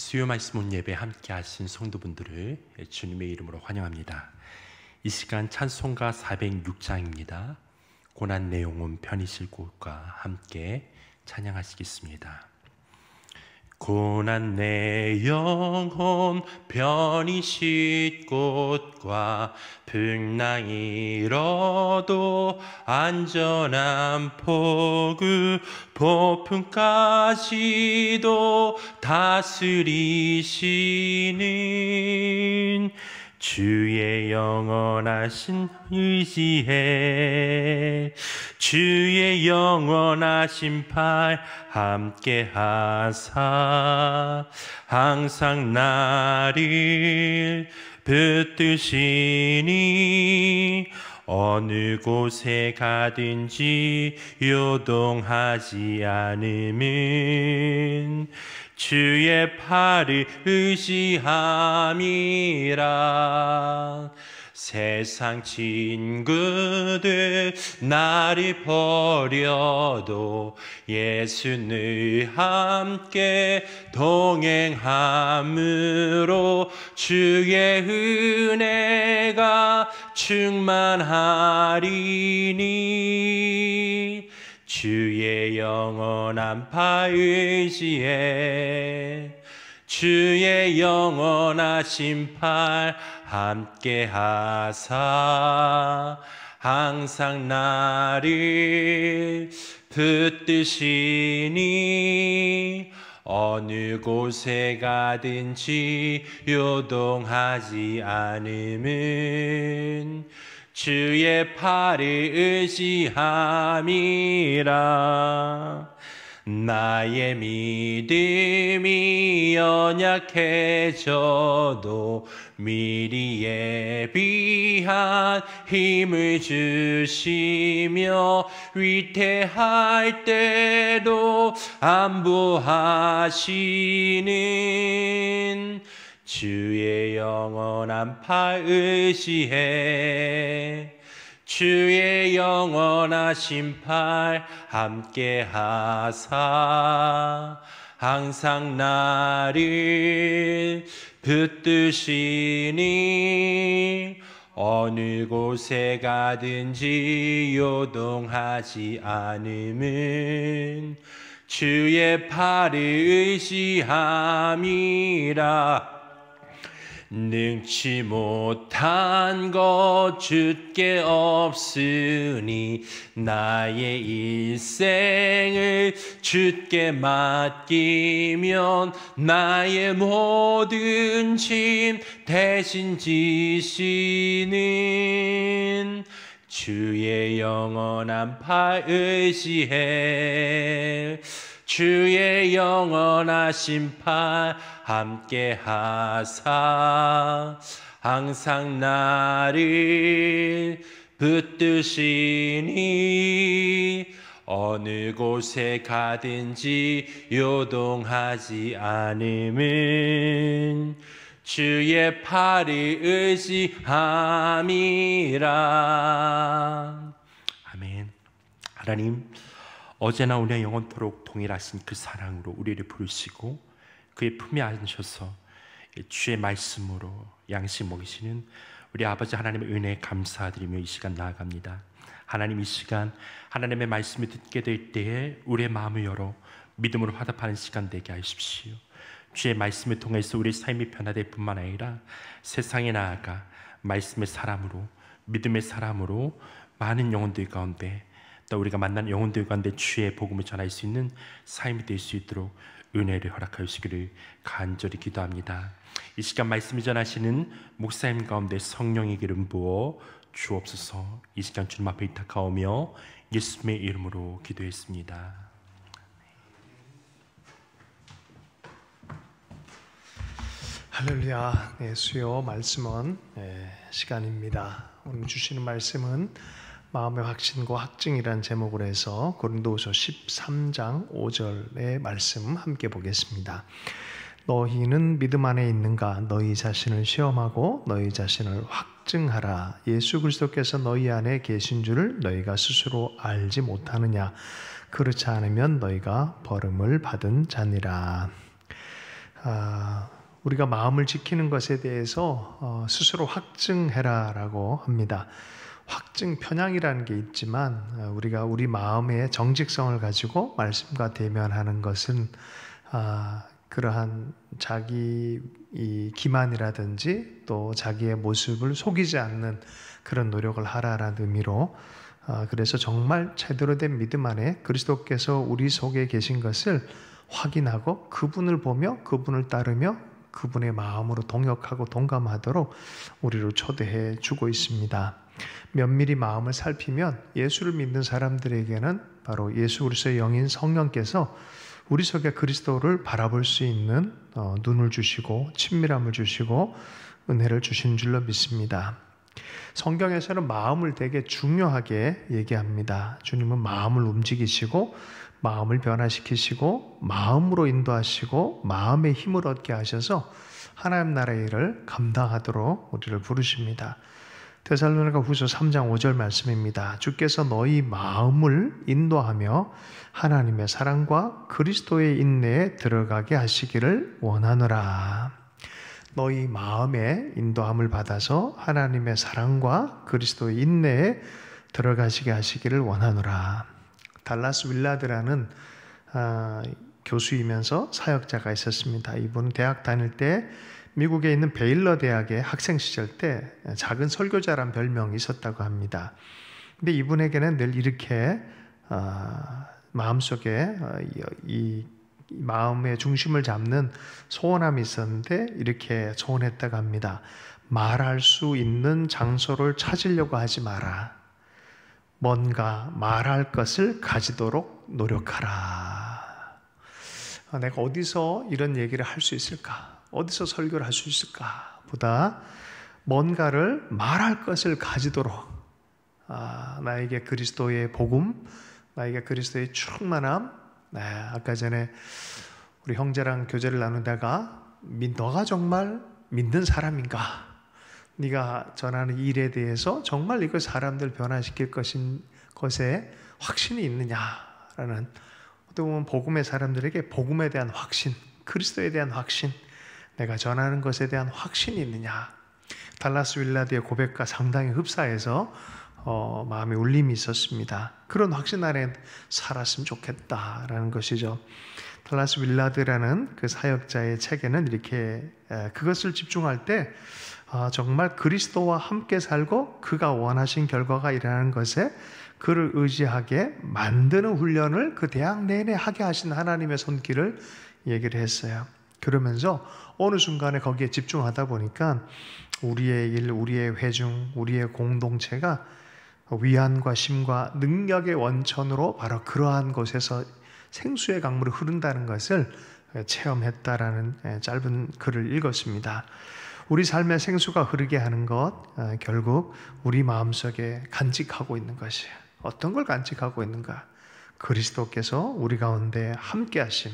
수요 말씀 예배 함께 하신 성도분들을 주님의 이름으로 환영합니다. 이 시간 찬송가 406장입니다. 고난 내 영혼 편히 쉴 곳과 함께 찬양하시겠습니다. 고난 내 영혼 편히 쉴 곳과 풍랑 일어도 안전한 포구 폭풍까지도 다스리시는 주의 영원하신 의지에 주의 영원하신 팔 함께 하사 항상 나를 붙드시니 어느 곳에 가든지 요동하지 않음은 주의 팔을 의지함이라. 세상 친구들 나를 버려도 예수 늘 함께 동행함으로 주의 은혜가 충만하리니 주의 영원한 팔 의지에 주의 영원하신 팔 함께 하사 항상 나를 붙드시니 어느 곳에 가든지 요동하지 않음은 주의 팔을 의지함이라. 나의 믿음이 연약해져도 미리 예비한 힘을 주시며 위태할 때도 안보하시는 주의 영원한 팔 의지해 주의 영원하신 팔 함께 하사 항상 나를 붙드시니 어느 곳에 가든지 요동하지 않음은 주의 팔을 의지함이라. 능치 못한 것 주께 없으니 나의 일생을 주께 맡기면 나의 모든 짐 대신 지시는 주의 영원한 팔 의지해 주의 영원하신 팔 함께 하사 항상 나를 붙드시니 어느 곳에 가든지 요동하지 않음은 주의 팔을 의지함이라. 아멘. 하나님, 어제나 오늘 영원토록 동일하신 그 사랑으로 우리를 부르시고 그의 품에 안으셔서 주의 말씀으로 양식 먹이시는 우리 아버지 하나님의 은혜에 감사드리며 이 시간 나아갑니다. 하나님, 이 시간 하나님의 말씀을 듣게 될 때에 우리의 마음을 열어 믿음으로 화답하는 시간 되게 하십시오. 주의 말씀을 통해서 우리 삶이 변화될 뿐만 아니라 세상에 나아가 말씀의 사람으로 믿음의 사람으로 많은 영혼들 가운데 또 우리가 만난 영혼들 가운데 주의 복음을 전할 수 있는 삶이 될 수 있도록 은혜를 허락하여 주시기를 간절히 기도합니다. 이 시간 말씀을 전하시는 목사님 가운데 성령의 기름 부어 주옵소서. 이 시간 주님 앞에 의탁하오며 예수님의 이름으로 기도했습니다. 할렐루야. 수요 말씀은 시간입니다. 오늘 주시는 말씀은 마음의 확신과 확증이라는 제목으로 해서 고린도후서 13장 5절의 말씀 함께 보겠습니다. 너희는 믿음 안에 있는가? 너희 자신을 시험하고 너희 자신을 확증하라. 예수 그리스도께서 너희 안에 계신 줄을 너희가 스스로 알지 못하느냐? 그렇지 않으면 너희가 벌음을 받은 자니라. 우리가 마음을 지키는 것에 대해서 스스로 확증해라라고 합니다. 확증 편향이라는 게 있지만 우리가 우리 마음의 정직성을 가지고 말씀과 대면하는 것은 그러한 자기 이 기만이라든지 또 자기의 모습을 속이지 않는 그런 노력을 하라라는 의미로, 그래서 정말 제대로 된 믿음 안에 그리스도께서 우리 속에 계신 것을 확인하고 그분을 보며 그분을 따르며 그분의 마음으로 동역하고 동감하도록 우리를 초대해 주고 있습니다. 면밀히 마음을 살피면 예수를 믿는 사람들에게는 바로 예수 그리스도의 영인 성령께서 우리 속에 그리스도를 바라볼 수 있는 눈을 주시고 친밀함을 주시고 은혜를 주신 줄로 믿습니다. 성경에서는 마음을 되게 중요하게 얘기합니다. 주님은 마음을 움직이시고 마음을 변화시키시고 마음으로 인도하시고 마음의 힘을 얻게 하셔서 하나님 나라의 일을 감당하도록 우리를 부르십니다. 데살로니가 후서 3장 5절 말씀입니다. 주께서 너희 마음을 인도하며 하나님의 사랑과 그리스도의 인내에 들어가게 하시기를 원하노라. 너희 마음의 인도함을 받아서 하나님의 사랑과 그리스도의 인내에 들어가시게 하시기를 원하노라. 달라스 윌라드라는 교수이면서 사역자가 있었습니다. 이분은 대학 다닐 때 미국에 있는 베일러 대학의 학생 시절 때 작은 설교자란 별명이 있었다고 합니다. 근데 이분에게는 늘 이렇게 마음속에 이 마음의 중심을 잡는 소원함이 있었는데 이렇게 소원했다고 합니다. 말할 수 있는 장소를 찾으려고 하지 마라. 뭔가 말할 것을 가지도록 노력하라. 내가 어디서 이런 얘기를 할 수 있을까? 어디서 설교를 할 수 있을까? 보다 뭔가를 말할 것을 가지도록, 나에게 그리스도의 복음, 나에게 그리스도의 충만함. 아까 전에 우리 형제랑 교제를 나누다가 너가 정말 믿는 사람인가? 네가 전하는 일에 대해서 정말 이걸 사람들 변화시킬 것에 확신이 있느냐라는, 어떻게 보면 복음의 사람들에게 복음에 대한 확신, 그리스도에 대한 확신, 내가 전하는 것에 대한 확신이 있느냐. 달라스 윌라드의 고백과 상당히 흡사해서 마음에 울림이 있었습니다. 그런 확신 안에 살았으면 좋겠다라는 것이죠. 달라스 윌라드라는 그 사역자의 책에는 이렇게 그것을 집중할 때 정말 그리스도와 함께 살고 그가 원하신 결과가 일어나는 것에 그를 의지하게 만드는 훈련을 그 대학 내내 하게 하신 하나님의 손길을 얘기를 했어요. 그러면서 어느 순간에 거기에 집중하다 보니까 우리의 일, 우리의 회중, 우리의 공동체가 위안과 심과 능력의 원천으로 바로 그러한 곳에서 생수의 강물이 흐른다는 것을 체험했다라는 짧은 글을 읽었습니다. 우리 삶의 생수가 흐르게 하는 것, 결국 우리 마음속에 간직하고 있는 것이에요. 어떤 걸 간직하고 있는가? 그리스도께서 우리 가운데 함께 하심.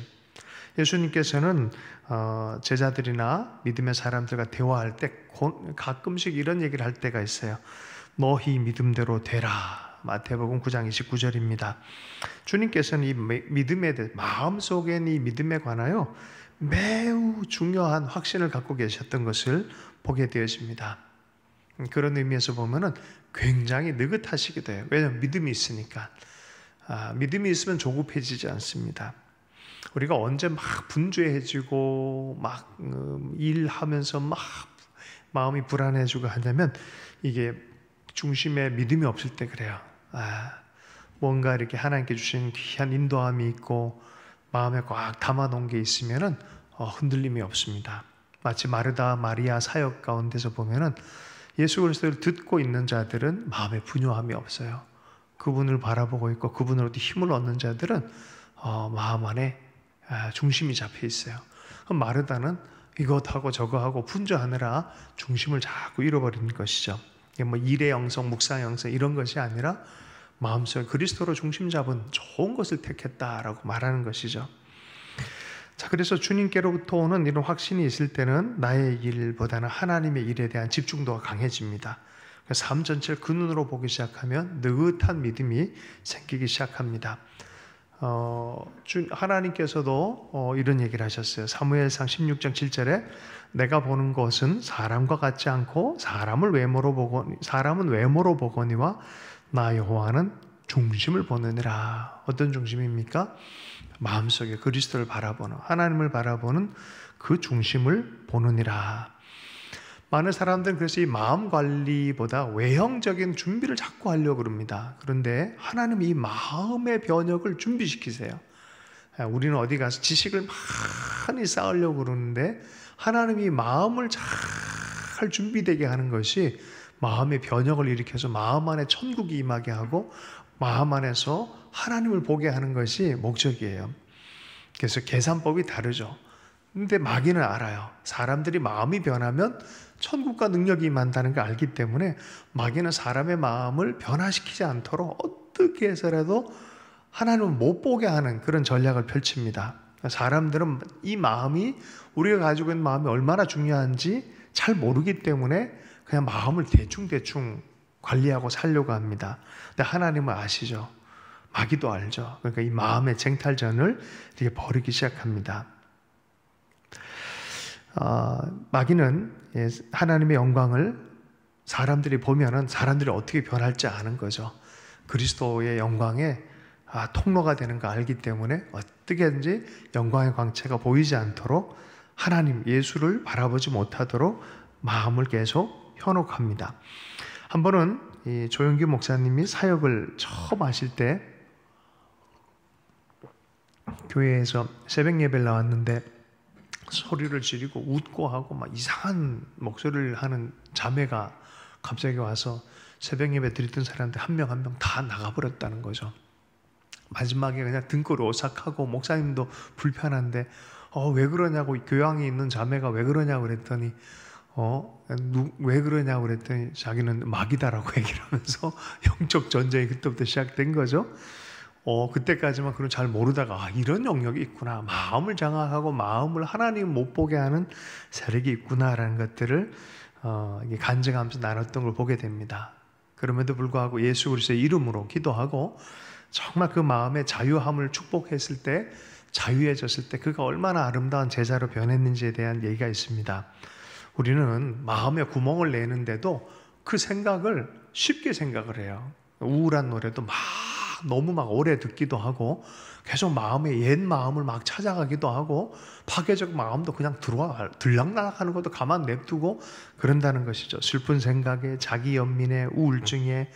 예수님께서는 제자들이나 믿음의 사람들과 대화할 때 가끔씩 이런 얘기를 할 때가 있어요. 너희 믿음대로 되라. 마태복음 9장 29절입니다. 주님께서는 이 믿음에 대해, 마음속에 이 믿음에 관하여 매우 중요한 확신을 갖고 계셨던 것을 보게 되어집니다. 그런 의미에서 보면은 굉장히 느긋하시기도 해요. 왜냐하면 믿음이 있으니까. 믿음이 있으면 조급해지지 않습니다. 우리가 언제 막 분주해지고 막 일하면서 막 마음이 불안해지고 하냐면 이게 중심에 믿음이 없을 때 그래요. 뭔가 이렇게 하나님께 주신 귀한 인도함이 있고 마음에 꽉 담아놓은 게 있으면은 흔들림이 없습니다. 마치 마르다 마리아 사역 가운데서 보면은 예수 그리스도를 듣고 있는 자들은 마음에 분요함이 없어요. 그분을 바라보고 있고 그분으로부터 힘을 얻는 자들은 마음 안에 중심이 잡혀 있어요. 그럼 마르다는 이것하고 저거하고 분주하느라 중심을 자꾸 잃어버리는 것이죠. 이게 뭐 일의 영성, 묵상 영성 이런 것이 아니라 마음속에 그리스도로 중심 잡은 좋은 것을 택했다라고 말하는 것이죠. 자, 그래서 주님께로부터 오는 이런 확신이 있을 때는 나의 일보다는 하나님의 일에 대한 집중도가 강해집니다. 삶 전체를 그 눈으로 보기 시작하면 느긋한 믿음이 생기기 시작합니다. 하나님께서도 이런 얘기를 하셨어요. 사무엘상 16장 7절에 내가 보는 것은 사람과 같지 않고 사람은 외모로 보거니와 나 여호와는 중심을 보느니라. 어떤 중심입니까? 마음속에 그리스도를 바라보는, 하나님을 바라보는 그 중심을 보느니라. 많은 사람들은 그래서 이 마음 관리보다 외형적인 준비를 자꾸 하려고 그럽니다. 그런데 하나님은 이 마음의 변혁을 준비시키세요. 우리는 어디 가서 지식을 많이 쌓으려고 그러는데 하나님이 마음을 잘 준비되게 하는 것이 마음의 변혁을 일으켜서 마음 안에 천국이 임하게 하고 마음 안에서 하나님을 보게 하는 것이 목적이에요. 그래서 계산법이 다르죠. 근데 마귀는 알아요. 사람들이 마음이 변하면 천국과 능력이 임한다는 걸 알기 때문에 마귀는 사람의 마음을 변화시키지 않도록 어떻게 해서라도 하나님을 못 보게 하는 그런 전략을 펼칩니다. 사람들은 이 마음이, 우리가 가지고 있는 마음이 얼마나 중요한지 잘 모르기 때문에 그냥 마음을 대충 관리하고 살려고 합니다. 근데 하나님은 아시죠. 마귀도 알죠. 그러니까 이 마음의 쟁탈전을 이렇게 벌이기 시작합니다. 마귀는 하나님의 영광을 사람들이 보면은 사람들이 어떻게 변할지 아는 거죠. 그리스도의 영광에 통로가 되는 거 알기 때문에 어떻게든지 영광의 광채가 보이지 않도록 하나님 예수를 바라보지 못하도록 마음을 계속 현혹합니다. 한 번은 이 조영기 목사님이 사역을 처음 하실 때 교회에서 새벽 예배를 나왔는데 소리를 지르고 웃고 하고 막 이상한 목소리를 하는 자매가 갑자기 와서 새벽 예배 드렸던 사람들 한 명 한 명 다 나가버렸다는 거죠. 마지막에 그냥 등골 오싹하고 목사님도 불편한데 왜 그러냐고, 교양이 있는 자매가 왜 그러냐고 그랬더니 왜 그러냐고 그랬더니 자기는 마귀다라고 얘기를 하면서 영적 전쟁이 그때부터 시작된 거죠. 그때까지만 그런 잘 모르다가 이런 영역이 있구나, 마음을 장악하고 마음을 하나님 못 보게 하는 세력이 있구나라는 것들을 간증하면서 나눴던 걸 보게 됩니다. 그럼에도 불구하고 예수 그리스도의 이름으로 기도하고 정말 그 마음의 자유함을 축복했을 때, 자유해졌을 때 그가 얼마나 아름다운 제자로 변했는지에 대한 얘기가 있습니다. 우리는 마음에 구멍을 내는데도 그 생각을 쉽게 생각을 해요. 우울한 노래도 너무 오래 듣기도 하고 계속 마음에 옛 마음을 찾아가기도 하고 파괴적 마음도 그냥 들락날락하는 것도 가만 냅두고 그런다는 것이죠. 슬픈 생각에, 자기 연민에, 우울증에,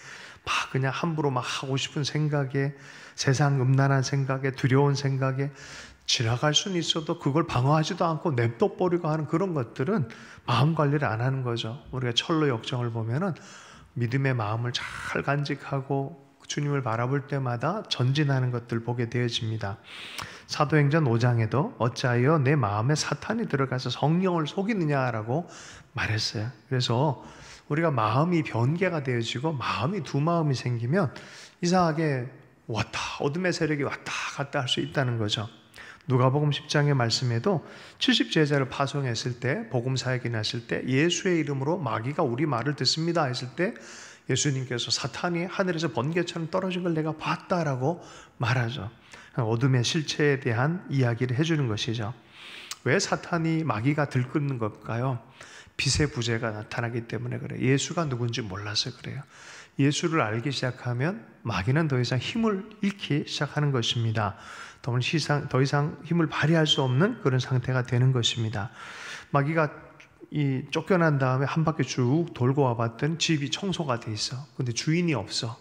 그냥 함부로 하고 싶은 생각에, 세상 음란한 생각에, 두려운 생각에 지나갈 수는 있어도 그걸 방어하지도 않고 냅둬버리고 하는 그런 것들은 마음 관리를 안 하는 거죠. 우리가 철로 역정을 보면은 믿음의 마음을 잘 간직하고 주님을 바라볼 때마다 전진하는 것들 보게 되어집니다. 사도행전 5장에도 어찌하여 내 마음에 사탄이 들어가서 성령을 속이느냐라고 말했어요. 그래서 우리가 마음이 변개가 되어지고 마음이 두 마음이 생기면 이상하게 어둠의 세력이 왔다 갔다 할 수 있다는 거죠. 누가복음 10장의 말씀에도 70제자를 파송했을 때, 복음 사역이 났을 때 예수의 이름으로 마귀가 우리 말을 듣습니다 했을 때 예수님께서 사탄이 하늘에서 번개처럼 떨어진 걸 내가 봤다라고 말하죠. 어둠의 실체에 대한 이야기를 해주는 것이죠. 왜 사탄이, 마귀가 들끓는 걸까요? 빛의 부재가 나타나기 때문에 그래요. 예수가 누군지 몰라서 그래요. 예수를 알기 시작하면 마귀는 더 이상 힘을 잃기 시작하는 것입니다. 더 이상 힘을 발휘할 수 없는 그런 상태가 되는 것입니다. 마귀가 쫓겨난 다음에 한 바퀴 쭉 돌고 와봤던 집이 청소가 돼 있어. 근데 주인이 없어.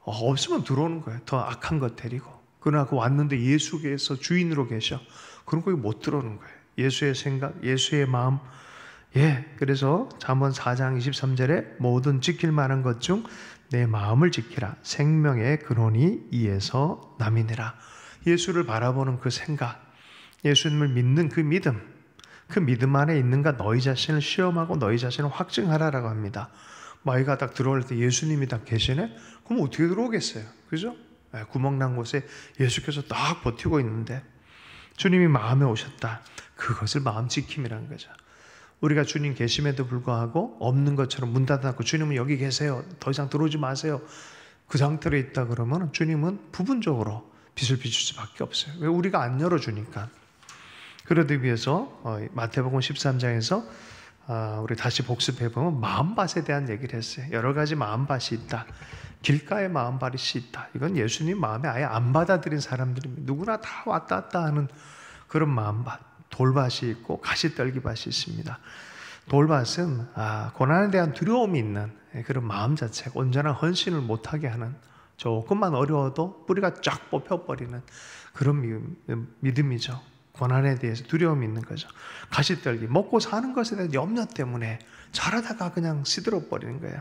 없으면 들어오는 거예요. 더 악한 것 데리고. 그러나 왔는데 예수께서 주인으로 계셔. 그런 거에 못 들어오는 거예요. 예수의 생각, 예수의 마음. 그래서 잠언 4장 23절에 모든 지킬 만한 것 중 내 마음을 지키라. 생명의 근원이 이에서 남이니라. 예수를 바라보는 그 생각, 예수님을 믿는 그 믿음, 그 믿음 안에 있는가 너희 자신을 시험하고 너희 자신을 확증하라라고 합니다. 마귀가 딱 들어올 때 예수님이 딱 계시네? 그럼 어떻게 들어오겠어요? 그죠? 구멍난 곳에 예수께서 딱 버티고 있는데 주님이 마음에 오셨다. 그것을 마음 지킴이라는 거죠. 우리가 주님 계심에도 불구하고 없는 것처럼 문 닫아놓고 주님은 여기 계세요. 더 이상 들어오지 마세요. 그 상태로 있다 그러면 주님은 부분적으로 빚을 빚을 수밖에 없어요. 왜? 우리가 안 열어주니까. 그러기 위해서 마태복음 13장에서 우리 다시 복습해보면 마음밭에 대한 얘기를 했어요. 여러 가지 마음밭이 있다. 길가에 마음밭이 있다. 이건 예수님 마음에 아예 안 받아들인 사람들입니다. 누구나 다 왔다 갔다 하는 그런 마음밭. 돌밭이 있고 가시떨기밭이 있습니다. 돌밭은 고난에 대한 두려움이 있는 그런 마음 자체가 온전한 헌신을 못하게 하는, 조금만 어려워도 뿌리가 쫙 뽑혀버리는 그런 믿음이죠. 고난에 대해서 두려움이 있는 거죠. 가시떨기, 먹고 사는 것에 대한 염려 때문에 자라다가 그냥 시들어버리는 거예요.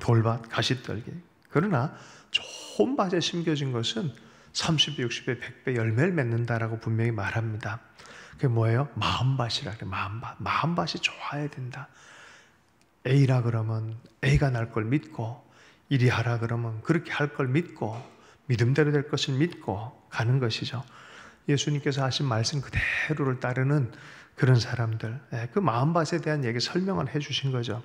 돌밭, 가시떨기. 그러나 좋은 밭에 심겨진 것은 30배, 60배, 100배 열매를 맺는다라고 분명히 말합니다. 그게 뭐예요? 마음밭이라 그래요. 마음밭. 마음밭이 좋아야 된다. A라 그러면 A가 날 걸 믿고, 이리 하라 그러면 그렇게 할 걸 믿고, 믿음대로 될 것을 믿고 가는 것이죠. 예수님께서 하신 말씀 그대로를 따르는 그런 사람들, 그 마음밭에 대한 얘기 설명을 해주신 거죠.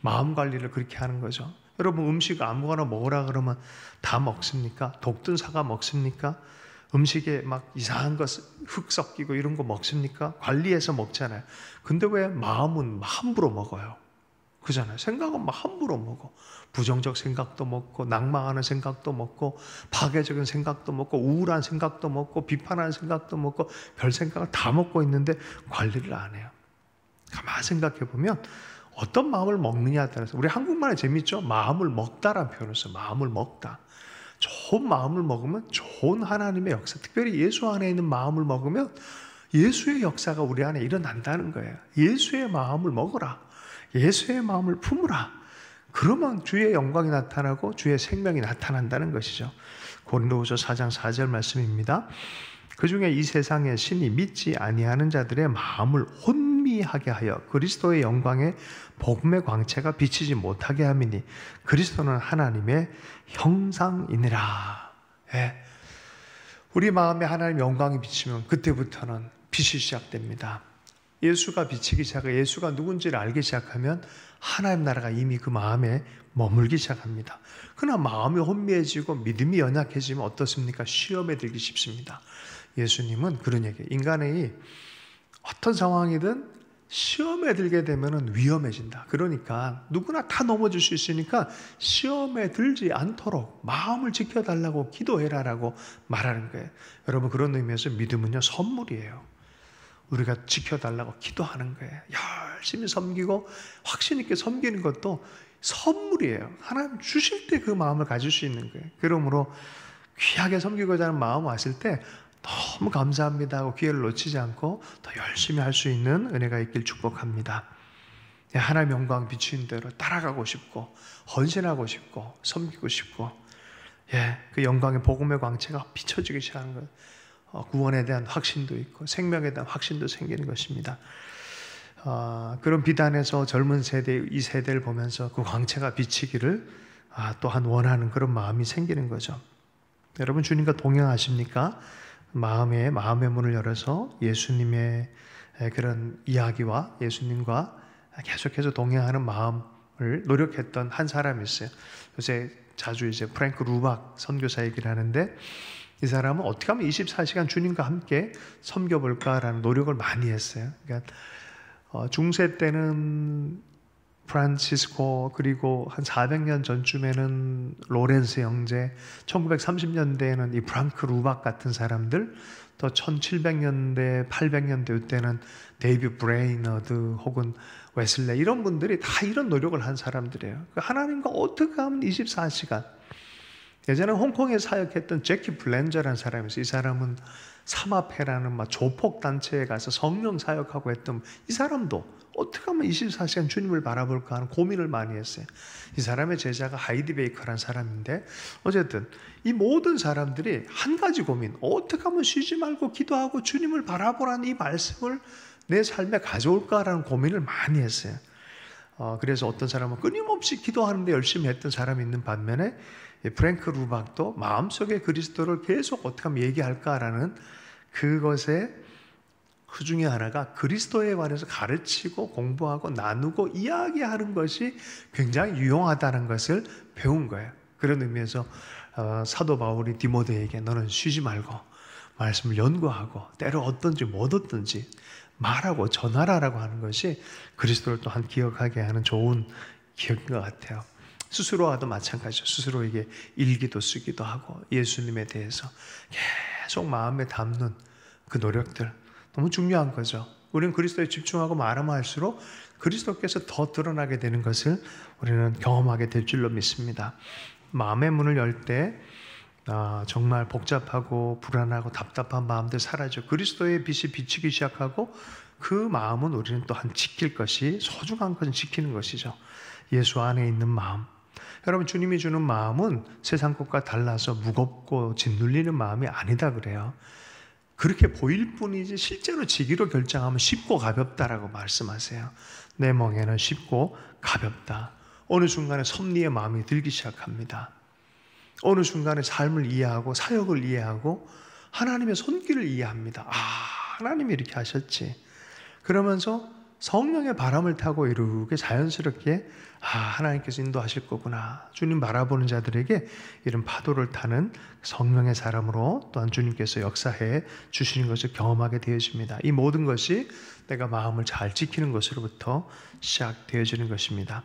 마음 관리를 그렇게 하는 거죠. 여러분, 음식 아무거나 먹으라 그러면 다 먹습니까? 독든 사과 먹습니까? 음식에 막 이상한 것, 흙 섞이고 이런 거 먹습니까? 관리해서 먹잖아요. 근데 왜 마음은 함부로 먹어요? 그잖아요. 생각은 막 함부로 먹어. 부정적 생각도 먹고, 낭망하는 생각도 먹고, 파괴적인 생각도 먹고, 우울한 생각도 먹고, 비판하는 생각도 먹고, 별 생각을 다 먹고 있는데 관리를 안 해요. 가만히 생각해 보면 어떤 마음을 먹느냐에 따라서, 우리 한국말에 재밌죠? 마음을 먹다라는 표현을 써요. 마음을 먹다. 좋은 마음을 먹으면 좋은 하나님의 역사, 특별히 예수 안에 있는 마음을 먹으면 예수의 역사가 우리 안에 일어난다는 거예요. 예수의 마음을 먹어라. 예수의 마음을 품으라. 그러면 주의 영광이 나타나고 주의 생명이 나타난다는 것이죠. 고린도후서 4장 4절 말씀입니다. 그 중에 이 세상의 신이 믿지 아니하는 자들의 마음을 혼미하게 하여 그리스도의 영광의 복음의 광채가 비치지 못하게 함이니 그리스도는 하나님의 형상이니라. 우리 마음에 하나님의 영광이 비치면 그때부터는 빛이 시작됩니다. 예수가 비치기 시작하고 예수가 누군지를 알기 시작하면 하나님 나라가 이미 그 마음에 머물기 시작합니다. 그러나 마음이 혼미해지고 믿음이 연약해지면 어떻습니까? 시험에 들기 쉽습니다. 예수님은 그런 얘기예요. 인간의 어떤 상황이든 시험에 들게 되면 위험해진다. 그러니까 누구나 다 넘어질 수 있으니까 시험에 들지 않도록 마음을 지켜달라고 기도해라라고 말하는 거예요. 여러분, 그런 의미에서 믿음은요, 선물이에요. 우리가 지켜달라고 기도하는 거예요. 열심히 섬기고 확신 있게 섬기는 것도 선물이에요. 하나님 주실 때 그 마음을 가질 수 있는 거예요. 그러므로 귀하게 섬기고자 하는 마음 왔을 때 너무 감사합니다 하고 기회를 놓치지 않고 더 열심히 할 수 있는 은혜가 있길 축복합니다. 하나님 영광 비추는 대로 따라가고 싶고 헌신하고 싶고 섬기고 싶고, 그 영광의 복음의 광채가 비춰지기 시작하는 거예요. 구원에 대한 확신도 있고 생명에 대한 확신도 생기는 것입니다. 그런 비단에서 젊은 세대, 이 세대를 보면서 그 광채가 비치기를 또한 원하는 그런 마음이 생기는 거죠. 여러분, 주님과 동행하십니까? 마음의 문을 열어서 예수님의 그런 이야기와 예수님과 계속해서 동행하는 마음을 노력했던 한 사람이 있어요. 요새 자주 이제 프랭크 루박 선교사 얘기를 하는데, 이 사람은 어떻게 하면 24시간 주님과 함께 섬겨볼까라는 노력을 많이 했어요. 그러니까 중세 때는 프란시스코, 그리고 한 400년 전쯤에는 로렌스 형제, 1930년대에는 이 프랑크 루박 같은 사람들, 또 1700년대, 800년대 때는 데이비드 브레이너드 혹은 웨슬레, 이런 분들이 다 이런 노력을 한 사람들이에요. 하나님과 어떻게 하면 24시간. 예전에 홍콩에 사역했던 제키 블렌저라는 사람이 있어요. 이 사람은 삼합회라는 조폭 단체에 가서 성령 사역하고 했던 이 사람도 어떻게 하면 24시간 주님을 바라볼까 하는 고민을 많이 했어요. 이 사람의 제자가 하이디 베이커라는 사람인데, 어쨌든 이 모든 사람들이 한 가지 고민, 어떻게 하면 쉬지 말고 기도하고 주님을 바라보라는 이 말씀을 내 삶에 가져올까라는 고민을 많이 했어요. 그래서 어떤 사람은 끊임없이 기도하는데 열심히 했던 사람이 있는 반면에 프랭크 루박도 마음속에 그리스도를 계속 어떻게 하면 얘기할까라는 그것에 그 중에 하나가 그리스도에 관해서 가르치고 공부하고 나누고 이야기하는 것이 굉장히 유용하다는 것을 배운 거예요. 그런 의미에서 사도 바울이 디모데에게 너는 쉬지 말고 말씀을 연구하고 때로 어떤지 못 어떤지 말하고 전하라라고 하는 것이 그리스도를 또한 기억하게 하는 좋은 기억인 것 같아요. 스스로와도 마찬가지죠. 스스로에게 일기도 쓰기도 하고 예수님에 대해서 계속 마음에 담는 그 노력들 너무 중요한 거죠. 우리는 그리스도에 집중하고 말하면 할수록 그리스도께서 더 드러나게 되는 것을 우리는 경험하게 될 줄로 믿습니다. 마음의 문을 열 때 정말 복잡하고 불안하고 답답한 마음들 사라져 그리스도의 빛이 비치기 시작하고 그 마음은 우리는 또한 지킬 것이 소중한 것은 지키는 것이죠. 예수 안에 있는 마음. 여러분 주님이 주는 마음은 세상 것과 달라서 무겁고 짓눌리는 마음이 아니다 그래요. 그렇게 보일 뿐이지 실제로 지기로 결정하면 쉽고 가볍다라고 말씀하세요. 내 멍에는 쉽고 가볍다. 어느 순간에 섭리의 마음이 들기 시작합니다. 어느 순간에 삶을 이해하고 사역을 이해하고 하나님의 손길을 이해합니다. 하나님이 이렇게 하셨지. 그러면서 성령의 바람을 타고 이렇게 자연스럽게 하나님께서 인도하실 거구나. 주님 바라보는 자들에게 이런 파도를 타는 성령의 사람으로 또한 주님께서 역사해 주시는 것을 경험하게 되어집니다. 이 모든 것이 내가 마음을 잘 지키는 것으로부터 시작되어지는 것입니다.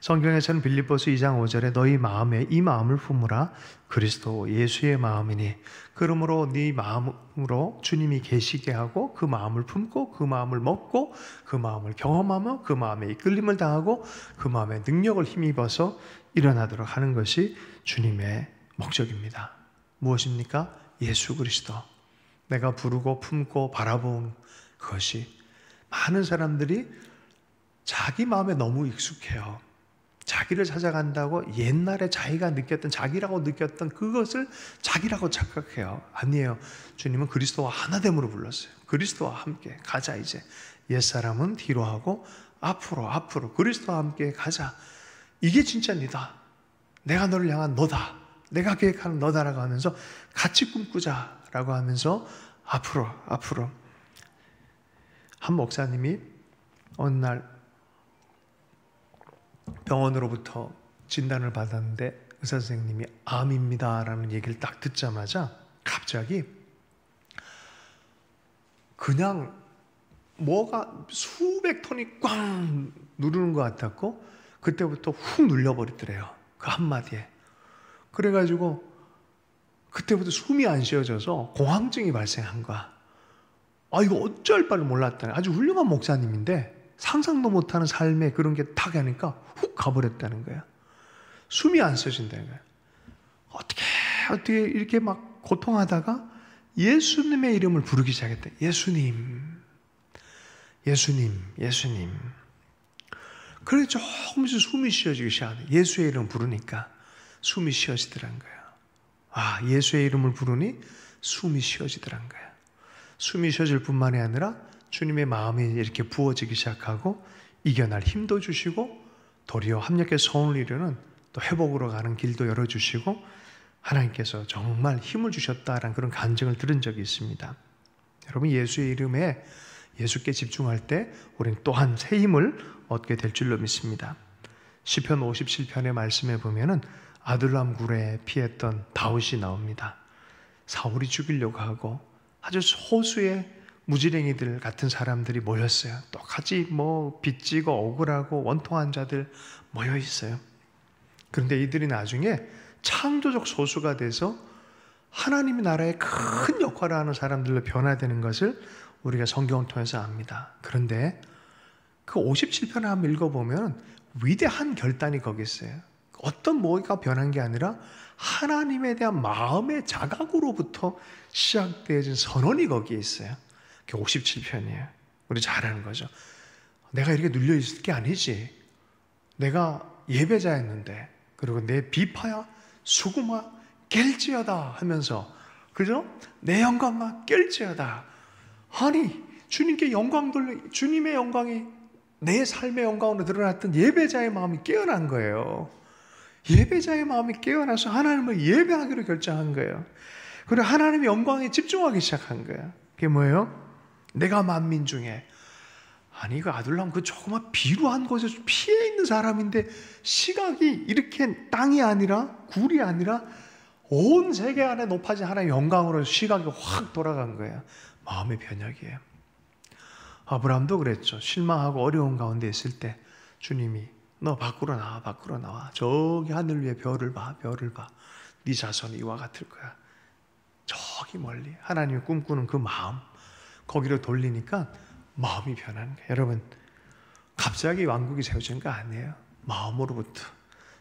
성경에서는 빌립보서 2장 5절에 너희 마음에 이 마음을 품으라 그리스도 예수의 마음이니 그러므로 네 마음으로 주님이 계시게 하고 그 마음을 품고 그 마음을 먹고 그 마음을 경험하며 그 마음에 이끌림을 당하고 그 마음에 능력을 힘입어서 일어나도록 하는 것이 주님의 목적입니다. 무엇입니까? 예수 그리스도. 내가 부르고 품고 바라본 그것이 많은 사람들이 자기 마음에 너무 익숙해요. 자기를 찾아간다고 옛날에 자기가 느꼈던 자기라고 느꼈던 그것을 자기라고 착각해요. 아니에요. 주님은 그리스도와 하나됨으로 불렀어요. 그리스도와 함께 가자 이제. 옛사람은 뒤로 하고 앞으로 그리스도와 함께 가자. 이게 진짜 니다. 내가 너를 향한 너다. 내가 계획하는 너다라고 하면서 같이 꿈꾸자라고 하면서 앞으로 한 목사님이 어느 날 병원으로부터 진단을 받았는데 의사 선생님이 암입니다 라는 얘기를 딱 듣자마자 갑자기 그냥 뭐가 수백 톤이 꽝 누르는 것 같았고 그때부터 훅 눌려버리더래요. 그 한마디에. 그래가지고 그때부터 숨이 안 쉬어져서 공황증이 발생한 거야. 이거 어쩔 바를 몰랐다네. 아주 훌륭한 목사님인데 상상도 못하는 삶에 그런 게 탁 하니까 훅 가버렸다는 거야. 숨이 안 쉬어진다는 거야. 어떻게 이렇게 막 고통하다가 예수님의 이름을 부르기 시작했대. 예수님. 그래 조금씩 숨이 쉬어지기 시작해. 예수의 이름 부르니까 숨이 쉬어지더란 거야. 예수의 이름을 부르니 숨이 쉬어지더란 거야. 숨이 쉬어질 뿐만이 아니라 주님의 마음이 이렇게 부어지기 시작하고 이겨낼 힘도 주시고 도리어 합력의 소원을 이루는 또 회복으로 가는 길도 열어주시고 하나님께서 정말 힘을 주셨다라는 그런 간증을 들은 적이 있습니다. 여러분 예수의 이름에 예수께 집중할 때 우리는 또한 새 힘을 얻게 될 줄로 믿습니다. 시편 57편의 말씀에 보면은 아둘람 굴에 피했던 다윗이 나옵니다. 사울이 죽이려고 하고 아주 소수의 무지랭이들 같은 사람들이 모였어요. 똑같이 빚지고 억울하고 원통한 자들 모여 있어요. 그런데 이들이 나중에 창조적 소수가 돼서 하나님의 나라의 큰 역할을 하는 사람들로 변화되는 것을 우리가 성경을 통해서 압니다. 그런데 그 57편을 한번 읽어보면 위대한 결단이 거기 있어요. 어떤 뭐가 변한 게 아니라 하나님에 대한 마음의 자각으로부터 시작되어진 선언이 거기에 있어요. 그게 57편이에요. 우리 잘 아는 거죠. 내가 이렇게 눌려있을 게 아니지. 내가 예배자였는데 그리고 내 비파야 수구마 깰지어다 하면서 그죠? 내 영광아 깰지어다. 아니 주님께 영광 돌려 주님의 영광이 내 삶의 영광으로 드러났던 예배자의 마음이 깨어난 거예요. 예배자의 마음이 깨어나서 하나님을 예배하기로 결정한 거예요. 그리고 하나님의 영광에 집중하기 시작한 거예요. 그게 뭐예요? 내가 만민 중에 그 아둘람 그 조그만 비루한 곳에 피해 있는 사람인데 시각이 이렇게 땅이 아니라 굴이 아니라 온 세계 안에 높아진 하나님의 영광으로 시각이 확 돌아간 거예요. 마음의 변혁이에요. 아브라함도 그랬죠. 실망하고 어려운 가운데 있을 때 주님이 너 밖으로 나와, 밖으로 나와. 저기 하늘 위에 별을 봐, 별을 봐. 네 자손이 이와 같을 거야. 저기 멀리 하나님이 꿈꾸는 그 마음, 거기로 돌리니까 마음이 변하는 거예요. 여러분, 갑자기 왕국이 세워진 거 아니에요. 마음으로부터,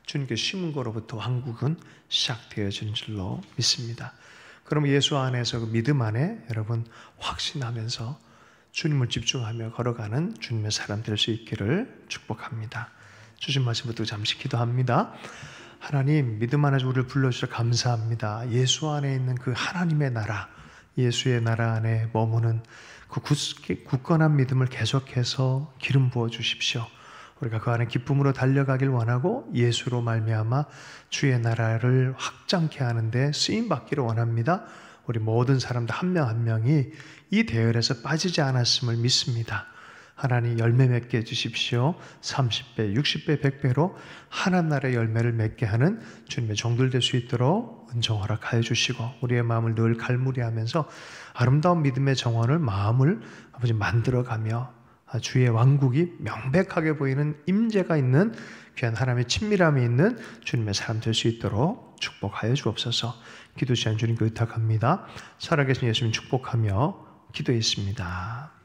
주님께 심은 거로부터 왕국은 시작되어지는 줄로 믿습니다. 그럼 예수 안에서 그 믿음 안에 여러분 확신하면서 주님을 집중하며 걸어가는 주님의 사람 될 수 있기를 축복합니다. 주신 말씀부터 잠시 기도합니다. 하나님, 믿음 안에 우리를 불러주셔서 감사합니다. 예수 안에 있는 그 하나님의 나라, 예수의 나라 안에 머무는 그 굳건한 믿음을 계속해서 기름 부어 주십시오. 우리가 그 안에 기쁨으로 달려가길 원하고 예수로 말미암아 주의 나라를 확장케 하는데 쓰임받기를 원합니다. 우리 모든 사람들 한 명 한 명이 이 대열에서 빠지지 않았음을 믿습니다. 하나님 열매 맺게 해주십시오. 30배, 60배, 100배로 하나님 나라의 열매를 맺게 하는 주님의 종들 될 수 있도록 은총 허락하여 주시고 우리의 마음을 늘 갈무리하면서 아름다운 믿음의 정원을 마음을 아버지 만들어가며 주의 왕국이 명백하게 보이는 임재가 있는 귀한 하나님의 친밀함이 있는 주님의 사람 될 수 있도록 축복하여 주옵소서. 기도 시간 주님께 의탁합니다. 살아계신 예수님 축복하며 기도했습니다.